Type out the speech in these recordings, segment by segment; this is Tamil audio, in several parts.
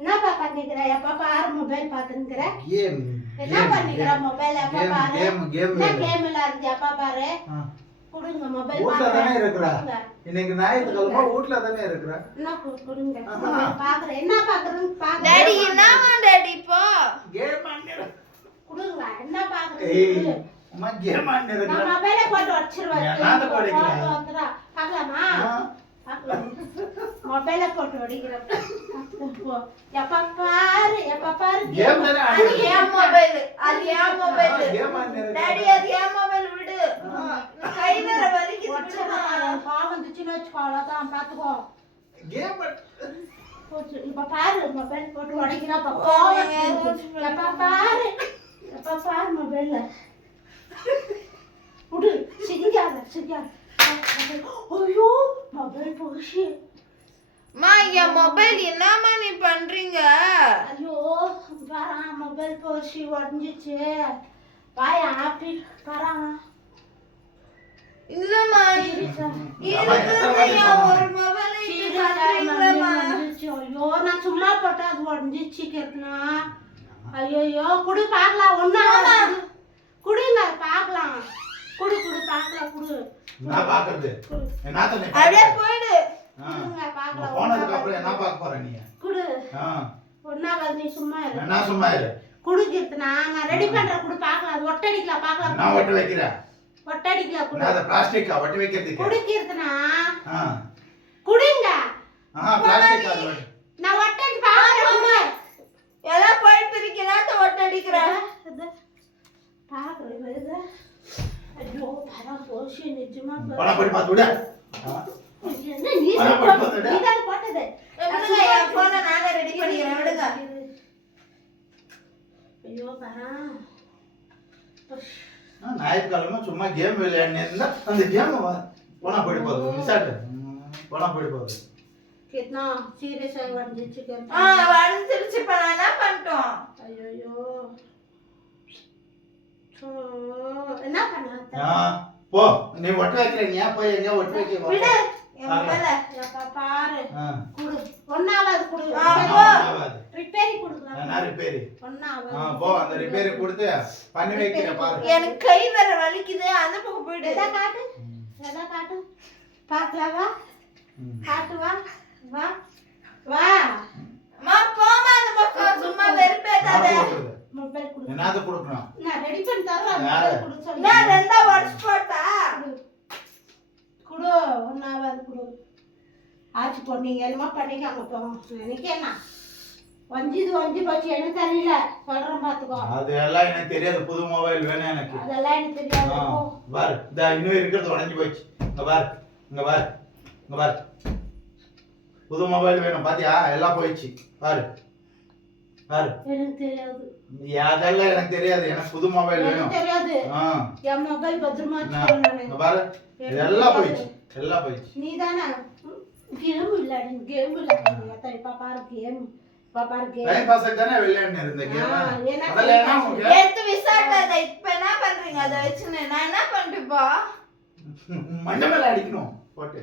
என்னப்பா பண்ணிக்கிற? எப்ப பாரு மொபைல் பாத்துக்கிற. கேம். என்ன பண்ணிக்கிற மொபைல் எப்ப பாரு? கேம் விளையாடுறியா எப்ப பாரு? குடுங்க மொபைல். வீட்ல தானே இருக்கறா. இன்னைக்கு ஞாயிற்றுக்கிழமை வீட்ல தானே இருக்கறா. என்ன குடுங்க. பாக்குற. என்ன பாக்குறன்னு பாக்குற. டாடி என்னமா டாடி இப்போ? கேம் ஆடுற. குடுங்க. என்ன பாக்குற? ஏய் அம்மா கேம் ஆடுற. நான் மொபைலை போட்டு வச்சிருவேன். நான் தான் படிக்கிறேன். பார்க்கலாமா? மொபைலை போட்டு வடிக்கிறேன். எப்ப பாரு கேம் தானே அது ஆடுற. ஏன் மொபைல்? அது ஏன் மொபைல்? கேம் ஆடுற. டாடி அது ஏன் மொபைல் விடு. கை வேற வலிக்குது. பாவம் வந்துச்சுன்னு வச்சுக்கோ, அவ்வளவுதான் பாத்துக்கோ. கேம் இப்ப பாரு மொபைல் போட்டு உடைக்கிறா. எப்ப பாரு மொபைல்ல விடு. சிரிக்காத. ஐயோ மொபைல் போச்சு. மா என் மொபைல் என்னம்மா நீ பண்றீங்க? ஐயோ பாரா மொபைல் போச்சு, உடஞ்சிச்சு. பாயா ஆப்பி பாரா. இல்லம்மா ஒரு மொபைல் பண்றீங்களா? ஐயோ நான் சும்மா போட்டா அது உடஞ்சிச்சு கேட்கனா. ஐயோ குடு பார்க்கலாம். ஒண்ணு குடுங்க பார்க்கலாம். குடு பார்க்கலாம். குடு. நான் பாக்குறது. நான் தானே. அப்படியே போய்டு. குடுங்க பார்க்கலாம். போனதுக்கு அப்புறம் என்ன பார்க்க போற நீ? குடு. ஒண்ணாவது நீ சும்மா இரு. நான் சும்மா இரு. குடு கீர்த்தனா. நான் ரெடி பண்றேன். குடு பார்க்கலாம். அது ஒட்டடிக்கலாம் பார்க்கலாம். நான் ஒட்ட வைக்கிறேன். ஒட்டடிக்கலாம் குடு. நான் அத பிளாஸ்டிக்கா ஒட்ட வைக்கிறதுக்கு. குடு கீர்த்தனா. குடுங்க. பிளாஸ்டிக் அது. நான் ஒட்டடி பார்க்கறேன். குடு. எல்லாம் போய் பிரிக்கலாத ஒட்டடிக்குறேன். பாக்குறேன் இது. ஐயோ பாரா போச்சு நிஜமா. பணம் போய் பாத்து விடு. என்ன நீ தான் போட்டது. எப்படிங்க என் போனை நானே ரெடி பண்ணிக்கிறேன் விடுங்க. ஐயோ பாரா. ஞாயிற்றுக்கிழமை சும்மா கேம் விளையாடினே இருந்தா அந்த கேம் போனா போயிட்டு போகுது. மிஸ் ஆட்டு. போனா போயிட்டு போகுது. கிட்னா சீரியஸா வந்துச்சு கேம். வளைஞ்சிருச்சு. இப்ப நான் என்ன பண்ணிட்டோம்? ஐயோ என்ன பண்ணா? போ நீ ஒட்ட வைக்கிற. நீ போய் எங்க ஒட்ட வைக்க வா. விடு என் மொபைல. எப்ப பாரு. குடு. ஒண்ணாவது குடு. ரிப்பேரி குடுங்க. நான் ரிப்பேரி. ஒண்ணாவது. போ அந்த ரிப்பேரி கொடுத்து பண்ணி வைக்கிற பாரு. எனக்கு கை வேற வலிக்குது. அந்த பக்கம் போய்டு. எதா காட்டு. பாக்கலாம் வா. காட்டு வா. வா. அம்மா போமா அந்த பக்கம். சும்மா வெறுப்பேத்தாத. மொபைல் குடு. என்னது கொடுக்கணும்? நான் ரெடி பண்ணி தரேன். மொபைல் குடு சொல்லு. நான் ரெண்டா வாட்ச் போட்டா. குடு. ஒண்ணாவது குடு. ஆச்சு பொண்ணுங்க என்னமா பண்ணிக்காங்க போறோம். எனக்கு என்ன வஞ்சி போச்சு. எனக்கு தெரியல. சொல்றேன் பாத்துக்கோ. அது எல்லாம் எனக்கு தெரியாது. புது மொபைல் வேணும் எனக்கு. அதெல்லாம் எனக்கு தெரியாது. பாரு இந்த இன்னும் இருக்கிறது உடைஞ்சு போச்சு. இங்க பாரு. புது மொபைல் வேணும். பாத்தியா எல்லாம் போயிடுச்சு. பாரு. எனக்கு தெரியாது. அதெல்லாம் எனக்கு தெரியாது. எனக்கு புது மொபைல் வேணும். எனக்கு தெரியாது. என் மொபைல் பத்திரமா இங்க பாரு எல்லாம் போயிடுச்சு. நீதானே கேம் விளையாடுங்க. பாப்பாரு கேம். டைம் பாஸ் தானே விளையாடினே இருந்த கேம். அதெல்லாம் என்ன உங்களுக்கு? எடுத்து விசாட்டாத. இப்ப என்ன பண்றீங்க? அத வச்சு நான் என்ன பண்ணிட்டுப்பா? மண்டை மேல அடிக்கணும் போட்டு.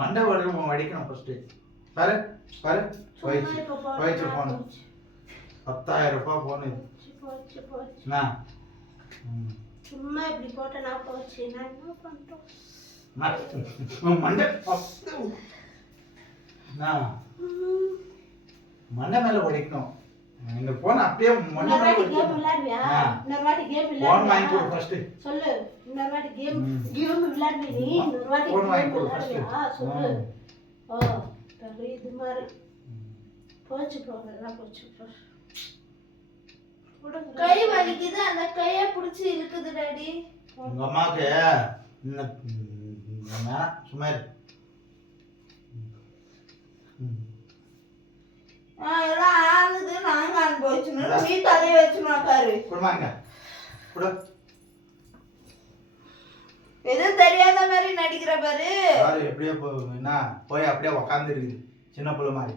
மண்டை அடிக்கணும் ஃபர்ஸ்ட். பாரு போயிடுச்சு போன். 10,000 ரூபாய் போன் இது. சும்மா இப்படி போட்ட நான் போச்சு. நான் என்ன பண்ணிட்டோம்? மண்டை மேல உடைக்கணும். இந்த போன் அப்படியே மண்டை மேல கேம் விளையாடுவியா? இன்னொரு வாட்டி கேம் போன் விளையாடுவியா? வாங்கி கொடு ஃபர்ஸ்ட். சொல்லு. இன்னொரு வாட்டி கேம் விளையாடுவி நீ. இன்னொரு வாட்டி போன் வாங்கி கொடு ஃபர்ஸ்ட். சொல்லு. தம்பி இது மாதிரி போச்சு போகலாம். போச்சு கை வலிக்குது. அந்த கைய புடிச்சு இழுக்குது டாடி. உங்க அம்மாக்கு சும்மா இரு. எல்லாம் ஆகுது. நாங்க அனுபவிச்சுன்னு நீ தலையை வச்சுன்னு பாரு. குடுமாங்க குடு. எதுவும் தெரியாத மாதிரி நடிக்கிற பாரு. எப்படியே என்ன போய் அப்படியே உக்காந்து இருக்குது சின்ன பிள்ளை மாதிரி.